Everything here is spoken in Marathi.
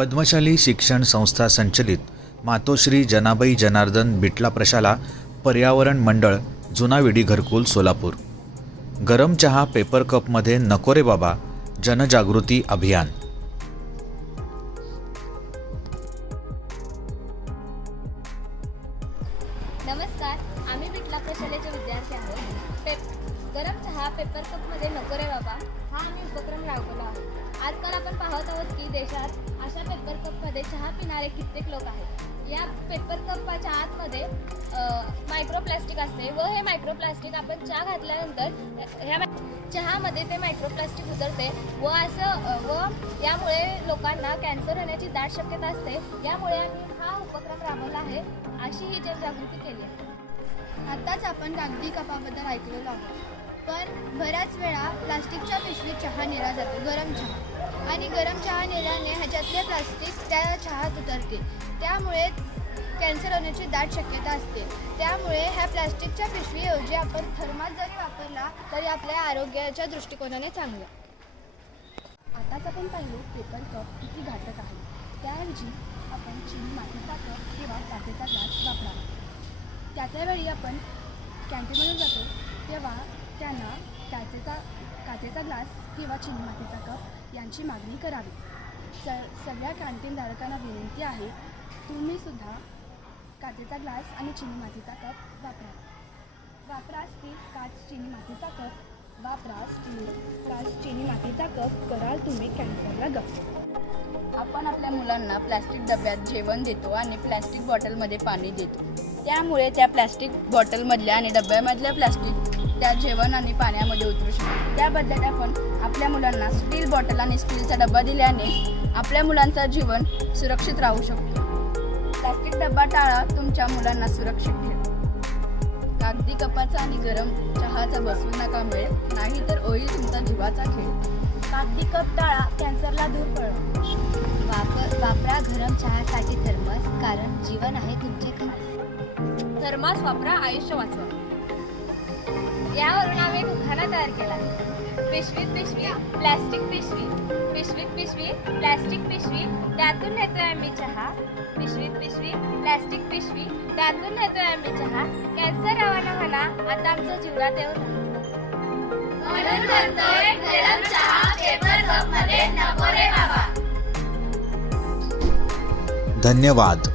पद्मशाली शिक्षण संस्था संचलित मातोश्री जनाबाई जनार्दन बिटला प्रशाला पर्यावरण मंडळ जुनाविडी घरकुल सोलापूर। गरम चहा पेपर कपमध्ये नको रे बाबा जनजागृती अभियान। नमस्कार, आम्ही बिटला प्रशालेचे विद्यार्थी आहोत। गरम चहा पेपर कपमध्ये नको रे बाबा हा आम्ही उपक्रम राबवला आहोत। आजकाल आपण पाहत आहोत की देशात अशा पेपर कपमध्ये चहा पिणारे कित्येक लोक आहेत। या पेपर कपच्या आतमध्ये मायक्रोप्लास्टिक असते व हे मायक्रोप्लास्टिक आपण चहा घातल्यानंतर ह्या चहामध्ये ते मायक्रोप्लास्टिक उतरते व यामुळे लोकांना कॅन्सर होण्याची दाट शक्यता असते। यामुळे आम्ही हा उपक्रम राबवला आहे, अशी ही जनजागृती केली आहे। आताच आपण कागदी कपाबद्दल ऐकलेलं आहोत, पण बऱ्याच वेळा प्लास्टिकच्या पिशवीत चहा नेला जातो, गरम चहा, आणि गरम चहा नेल्याने ह्याच्यातले प्लास्टिक त्या चहात उतरते, त्यामुळे कॅन्सर होण्याची दाट शक्यता असते। त्यामुळे ह्या प्लास्टिकच्या पिशवीऐवजी आपण थर्मास जरी वापरला तरी आपल्या आरोग्याच्या दृष्टिकोनाने चांगलं। आताच आपण पाहिलो पेपर कप किती घातक आहे, त्याऐवजी आपण चिनी मातीचा कप किंवा काचेचा ग्लास वापरावा। त्याच्या वेळी आपण कॅन्टीनमधून जातो तेव्हा त्यांना काचेचा ग्लास किंवा चिनी मातीचा कप यांची मागणी करावी। सगळ्या कॅन्टीनधारकांना विनंती आहे, तुम्हीसुद्धा काचेचा ग्लास आणि चिनी मातीचा कप वापरा स्टील काच चिनी मातीचा कप वापरा स्टील काच चिनी मातीचा कप, कराल तुम्ही कॅन्सरला गप। आपण आपल्या मुलांना प्लॅस्टिक डब्यात जेवण देतो आणि प्लॅस्टिक बॉटलमध्ये पाणी देतो, त्यामुळे त्या प्लॅस्टिक बॉटलमधल्या आणि डब्यामधल्या प्लॅस्टिक त्या जेवण आणि पाण्यामध्ये उतरू शकतो। त्याबद्दल आपण आपल्या मुलांना स्टील बॉटल आणि स्टीलचा डबा दिल्याने आपल्या मुलांचं जीवन सुरक्षित राहू शकतो। प्लॅस्टिक डबा टाळा, तुमच्या मुलांना सुरक्षित ठेवा। कागदी कपाचा आणि गरम चहाचा बसू नका मेळ, नाहीतर होईल तुमचा जीवाचा खेळ। कागदी कप टाळा, कॅन्सरला दूर पळवा। वापरा गरम चहासाठी थर्मास, कारण जीवन आहे तुमचे खास। थर्मास वापरा, आयुष्य वाचवा। यावरून आम्ही एक उखाणा तयार केला आहे। पिशवीत पिशवी प्लॅस्टिक पिशवी, पिशवीत पिशवी प्लॅस्टिक पिशवी, त्यातून नेतोय आम्ही चहा। पिशवीत पिशवी प्लॅस्टिक पिशवी, त्यातून नेतोय आम्ही चहा। कॅन्सर रवाना म्हणा, आता आमचं जीवनात येऊ म्हणून म्हणतोय गरम चहा पेपर कपमध्ये नको रे बाबा। धन्यवाद।